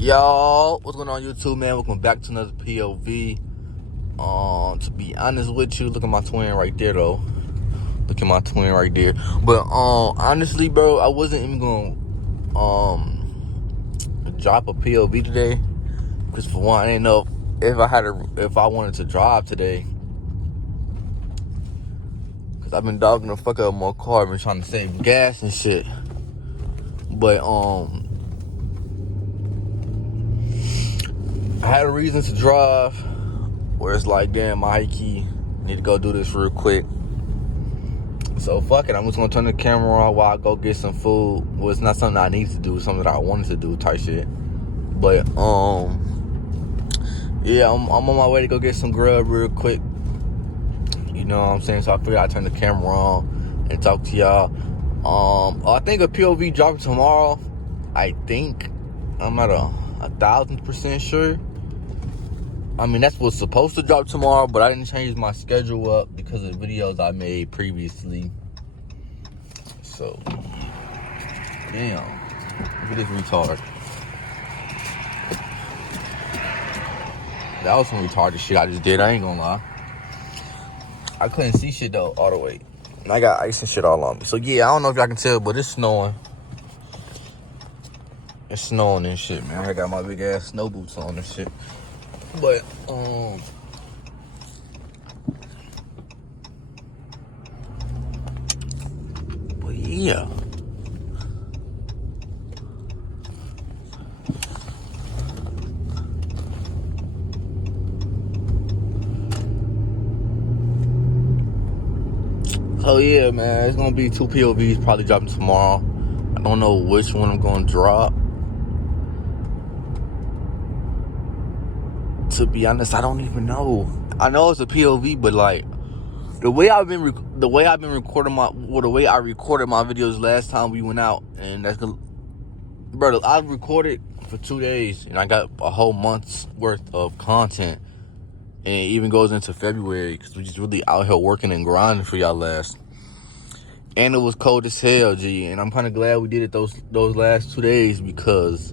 Yo, what's going on YouTube, man? Welcome back to another POV. To be honest with you, look at my twin right there though. Look at my twin right there. But honestly, bro, I wasn't even gonna drop a POV today. Because for one, I didn't know if I wanted to drive today. Cause I've been dogging the fuck out of my car, been trying to save gas and shit. But I had a reason to drive where it's like, damn, my high key, need to go do this real quick. So fuck it, I'm just gonna turn the camera on while I go get some food. Well, it's not something I need to do, it's something that I wanted to do type shit. But yeah, I'm on my way to go get some grub real quick. You know what I'm saying? So I figured I'd turn the camera on and talk to y'all. I think a POV dropping tomorrow. I think. I'm not 1,000% sure. I mean, that's what's supposed to drop tomorrow, but I didn't change my schedule up because of the videos I made previously. So, damn. Look at this retard. That was some retarded shit I just did. I ain't gonna lie. I couldn't see shit though all the way. And I got ice and shit all on me. So yeah, I don't know if y'all can tell, but it's snowing. It's snowing and shit, man. I got my big ass snow boots on and shit. But yeah. So yeah, man, it's gonna be 2 POVs probably dropping tomorrow. I don't know which one I'm gonna drop. To be honest, I don't even know. I know it's a POV, but like the way I recorded my videos last time we went out, and that's gonna, brother, I recorded for 2 days and I got a whole month's worth of content, and it even goes into February because we just really out here working and grinding for y'all last. And it was cold as hell, G, and I'm kind of glad we did it those last 2 days because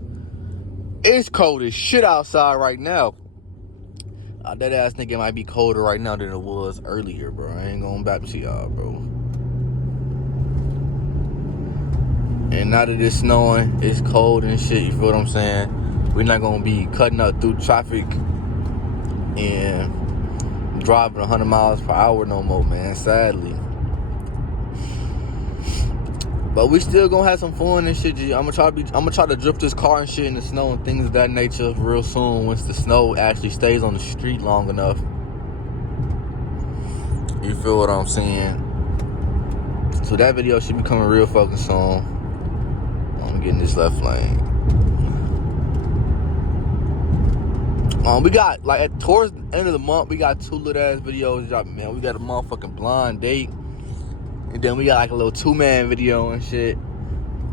it's cold as shit outside right now. That ass nigga might be colder right now than it was earlier, bro. I ain't going back to y'all, bro. And now that it's snowing, it's cold and shit, you feel what I'm saying? We're not gonna be cutting up through traffic and driving 100 miles per hour no more, man, sadly. But we still gonna have some fun and shit, G. I'm gonna try to drift this car and shit in the snow and things of that nature real soon once the snow actually stays on the street long enough. You feel what I'm saying? So that video should be coming real fucking soon. I'm getting this left lane. We got, like, towards the end of the month, we got 2 little ass videos dropping, man. We got a motherfucking blind date. And then we got like a little 2-man video and shit.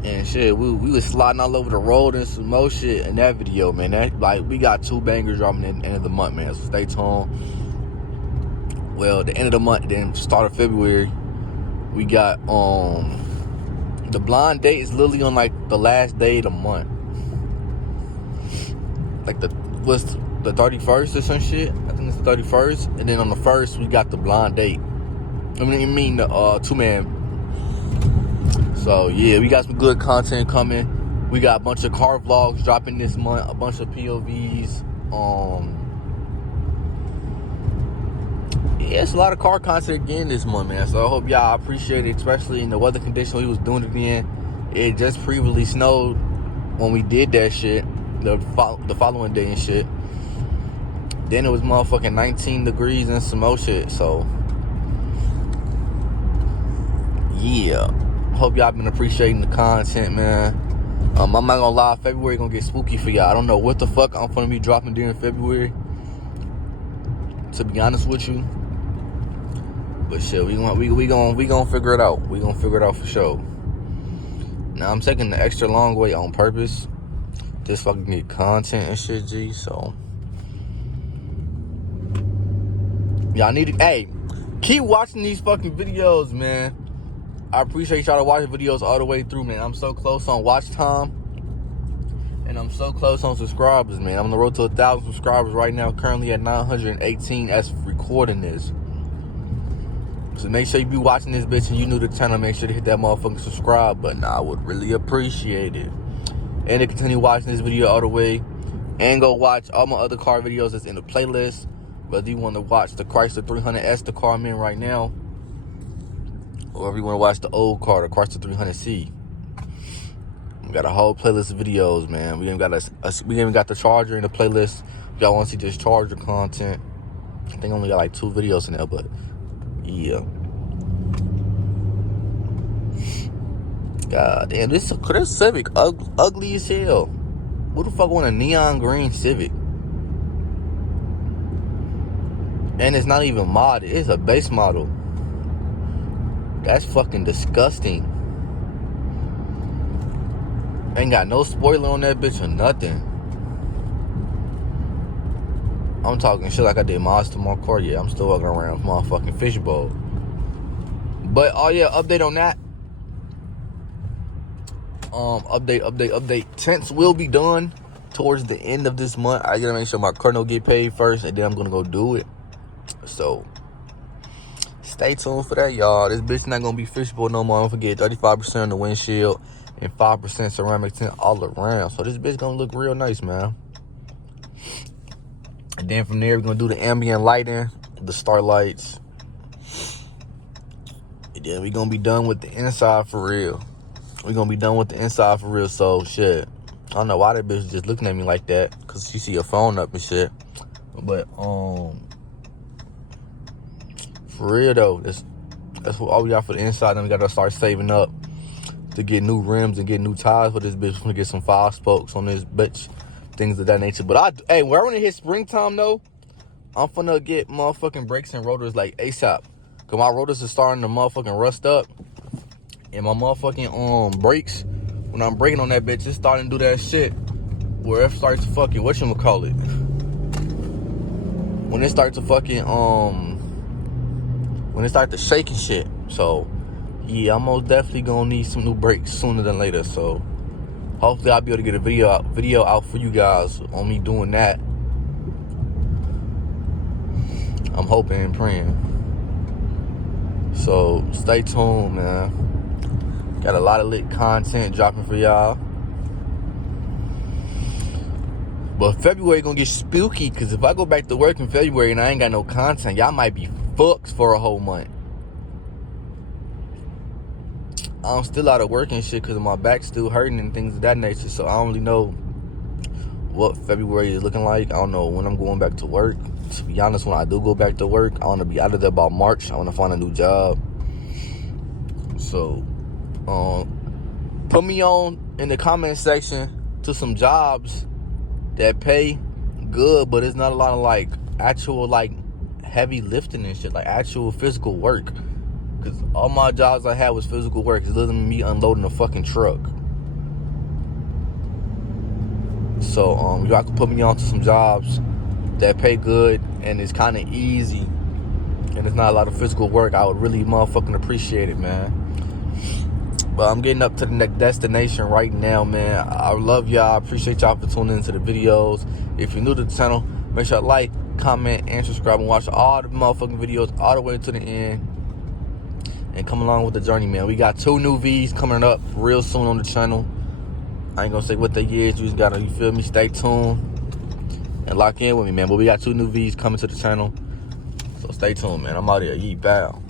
And shit, we was sliding all over the road and some more shit in that video, man. That, like, we got 2 bangers dropping at the end of the month, man. So stay tuned. Well, the end of the month, then start of February, we got the blind date is literally on like the last day of the month. Like the 31st or some shit. I think it's the 31st. And then on the 1st, we got the blind date. I mean the 2-man. So yeah, we got some good content coming. We got a bunch of car vlogs dropping this month, a bunch of POVs. Yeah, it's a lot of car content again this month, man. So I hope y'all appreciate it, especially in the weather condition we was doing it in. It just previously snowed when we did that shit, the following day and shit. Then it was motherfucking 19 degrees and some more shit, so yeah, hope y'all been appreciating the content, man. I'm not gonna lie, February gonna get spooky for y'all. I don't know what the fuck I'm gonna be dropping during February, to be honest with you. But shit, we gonna figure it out. We gonna figure it out for sure. Now I'm taking the extra long way on purpose, just fucking get content and shit, G. So y'all need to, hey, keep watching these fucking videos, man. I appreciate y'all to watch the videos all the way through, man. I'm so close on watch time. And I'm so close on subscribers, man. I'm on the road to 1,000 subscribers right now. Currently at 918 as recording this. So make sure you be watching this bitch and you new to the channel. Make sure to hit that motherfucking subscribe button. I would really appreciate it. And to continue watching this video all the way. And go watch all my other car videos that's in the playlist. Whether you want to watch the Chrysler 300s, the car I'm in right now, or if you want to watch the old car, the Chrysler 300C. We got a whole playlist of videos, man. We even got the charger in the playlist. If y'all want to see just charger content, I think I only got like 2 videos in there, but yeah. God damn, this Civic ugly as hell. Who the fuck want a neon green Civic? And it's not even modded. It's a base model. That's fucking disgusting. Ain't got no spoiler on that bitch or nothing. I'm talking shit like I did mods to my car. Yeah, I'm still walking around with motherfucking fishbowl. But, oh yeah, update on that. Update. Tents will be done towards the end of this month. I gotta make sure my car note get paid first, and then I'm gonna go do it. So stay tuned for that, y'all. This bitch not gonna be fishbowl no more. Don't forget 35% on the windshield and 5% ceramic tint all around. So this bitch gonna look real nice, man. And then from there we're gonna do the ambient lighting, the star lights. And then we're gonna be done with the inside for real. So shit, I don't know why that bitch just looking at me like that, cause she see her phone up and shit. But for real though, that's what all we got for the inside. Then we gotta start saving up to get new rims and get new tires for this bitch. We're gonna get some 5 spokes on this bitch, things of that nature. But hey, when I want to hit springtime though, I'm finna get motherfucking brakes and rotors like ASAP. Cause my rotors are starting to motherfucking rust up, and my motherfucking brakes, when I'm braking on that bitch, it's starting to do that shit where it starts to fucking whatchamacallit. When it starts to fucking when it starts to shake and shit. So yeah, I'm most definitely gonna need some new brakes sooner than later. So hopefully I'll be able to get a video out for you guys on me doing that. I'm hoping and praying. So stay tuned, man. Got a lot of lit content dropping for y'all. But February gonna get spooky, because if I go back to work in February and I ain't got no content, y'all might be fucked for a whole month. I'm still out of work and shit because my back's still hurting and things of that nature. So I don't really know what February is looking like. I don't know when I'm going back to work. To be honest, when I do go back to work, I want to be out of there about March. I want to find a new job. So put me on in the comment section to some jobs that pay good, but it's not a lot of like actual like heavy lifting and shit, like actual physical work. Because all my jobs I had was physical work. It's literally me unloading a fucking truck. So y'all can put me on to some jobs that pay good and it's kind of easy and it's not a lot of physical work. I would really motherfucking appreciate it, man. But I'm getting up to the next destination right now, man. I love y'all. I appreciate y'all for tuning into the videos. If you're new to the channel, make sure to like, comment, and subscribe, and watch all the motherfucking videos all the way to the end. And come along with the journey, man. We got 2 new V's coming up real soon on the channel. I ain't gonna say what they is. You just gotta, you feel me, stay tuned and lock in with me, man. But we got 2 new V's coming to the channel. So stay tuned, man. I'm out here. Yeet bow.